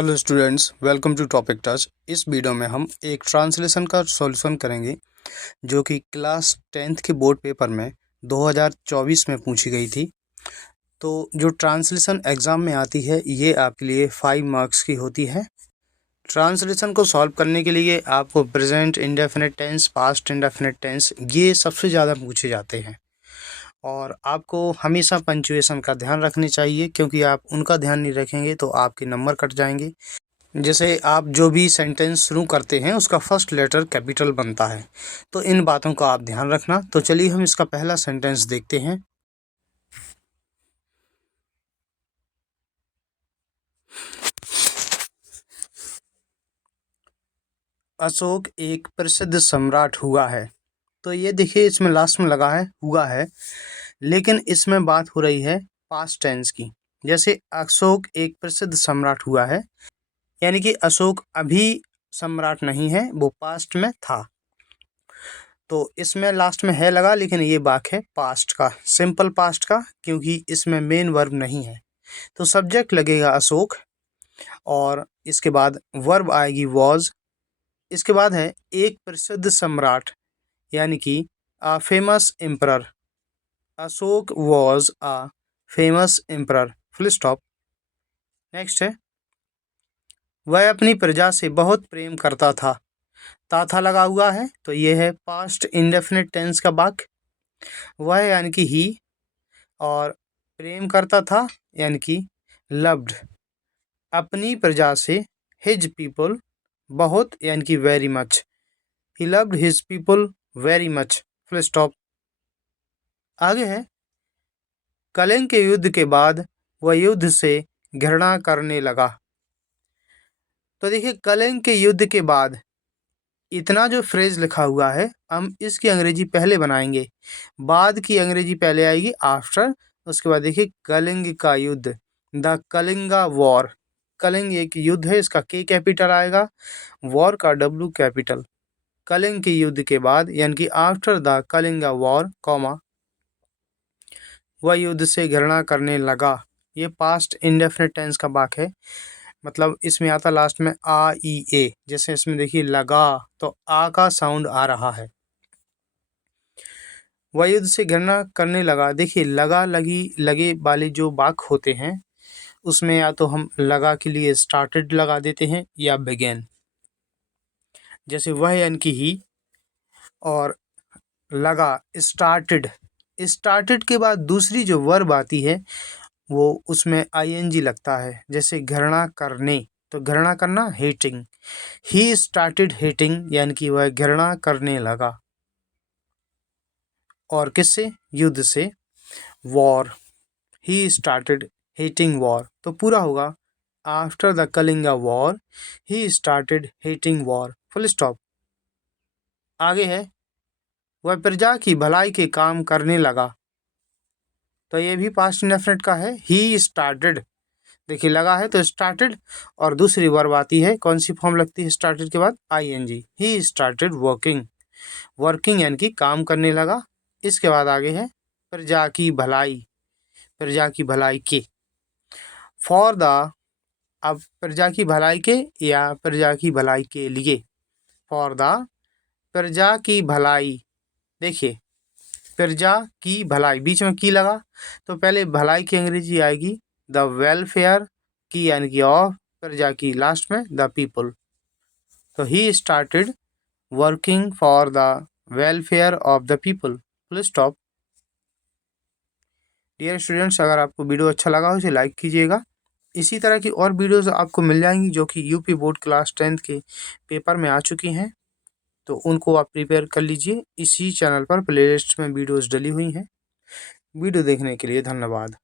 Hello students, welcome to topic touch. इस video में हम एक ट्रांसलेशन का सॉल्यूशन करेंगे जो कि क्लास 10th के बोर्ड पेपर में 2024 में पूछी गई थी। तो जो ट्रांसलेशन एग्ज़ाम में आती है ये आपके लिए 5 मार्क्स की होती है। ट्रांसलेशन को सॉल्व करने के लिए आपको present indefinite tense, past indefinite tense ये सबसे ज़्यादा पूछे जाते हैं और आपको हमेशा पंक्चुएशन का ध्यान रखनी चाहिए, क्योंकि आप उनका ध्यान नहीं रखेंगे तो आपके नंबर कट जाएंगे। जैसे आप जो भी सेंटेंस शुरू करते हैं उसका फर्स्ट लेटर कैपिटल बनता है, तो इन बातों का आप ध्यान रखना। तो चलिए हम इसका पहला सेंटेंस देखते हैं। अशोक एक प्रसिद्ध सम्राट हुआ है। तो ये देखिए इसमें लास्ट में लगा है हुआ है, लेकिन इसमें बात हो रही है पास्ट टेंस की। जैसे अशोक एक प्रसिद्ध सम्राट हुआ है, यानी कि अशोक अभी सम्राट नहीं है, वो पास्ट में था। तो इसमें लास्ट में है लगा, लेकिन ये वाक है पास्ट का, सिंपल पास्ट का, क्योंकि इसमें मेन वर्ब नहीं है। तो सब्जेक्ट लगेगा अशोक और इसके बाद वर्ब आएगी वॉज। इसके बाद है एक प्रसिद्ध सम्राट, यानी कि a famous emperor. Ashok was a famous emperor, full stop. Next है वह अपनी प्रजा से बहुत प्रेम करता था लगा हुआ है, तो ये है पास्ट इंडेफिनिट टेंस का वाक्य। वह यानी कि ही, और प्रेम करता था यानी कि लव्ड। अपनी प्रजा से हिज पीपल, बहुत यानी कि very much. He loved his people very much, full stop. आगे है कलिंग के युद्ध के बाद वह युद्ध से घृणा करने लगा। तो देखिए कलिंग के युद्ध के बाद इतना जो फ्रेज लिखा हुआ है, हम इसकी अंग्रेजी पहले बनाएंगे, बाद की अंग्रेजी पहले आएगी आफ्टर। उसके बाद देखिए कलिंग का युद्ध, द कलिंगा वॉर। कलिंग एक युद्ध है, इसका के कैपिटल आएगा, वॉर का डब्ल्यू कैपिटल। कलिंग के युद्ध के बाद यानी कि after the Kalinga war, comma, वह युद्ध से घृणा करने लगा। ये पास्ट इंडेफिनिट टेंस का वाक्य है, मतलब इसमें आता लास्ट में आ ई ए। जैसे इसमें देखिए लगा, तो आ का साउंड आ रहा है। वह युद्ध से घृणा करने लगा। देखिए लगा, लगी, लगे वाले जो वाक्य होते हैं उसमें या तो हम लगा के लिए स्टार्टेड लगा देते हैं या बिगेन। जैसे वह यानी कि ही, और लगा स्टार्टेड। स्टार्टेड के बाद दूसरी जो वर्ब आती है वो उसमें आईएनजी लगता है। जैसे घृणा करने, तो घृणा करना हेटिंग। ही स्टार्टेड हेटिंग, यानी कि वह घृणा करने लगा। और किससे? युद्ध से, war. He started hating war, तो पूरा होगा after the Kalinga war he started hating war, full stop. आगे है वह प्रजा की भलाई के काम करने लगा। तो ये भी पास्ट इंडेफिनिट का है, ही स्टार्टेड। देखिए लगा है तो स्टार्टेड, और दूसरी वर्ब आती है, कौन सी फॉर्म लगती है स्टार्टेड के बाद? ING. He started working. Working यानी कि काम करने लगा। इसके बाद आगे है प्रजा की भलाई। प्रजा की भलाई के, फॉर द, अब प्रजा की भलाई के या प्रजा की भलाई के लिए, फॉर द प्रजा की भलाई। देखिए प्रजा की भलाई, बीच में की लगा, तो पहले भलाई की अंग्रेजी आएगी द वेलफेयर की, यानी कि ऑफ, प्रजा की लास्ट में द पीपल। तो he started working for the welfare of the people, full stop. Dear students, अगर आपको वीडियो अच्छा लगा हो इसे लाइक कीजिएगा। इसी तरह की और वीडियोस आपको मिल जाएंगी जो कि यूपी बोर्ड क्लास 10th के पेपर में आ चुकी हैं, तो उनको आप प्रिपेयर कर लीजिए। इसी चैनल पर प्लेलिस्ट में वीडियोस डली हुई हैं। वीडियो देखने के लिए धन्यवाद।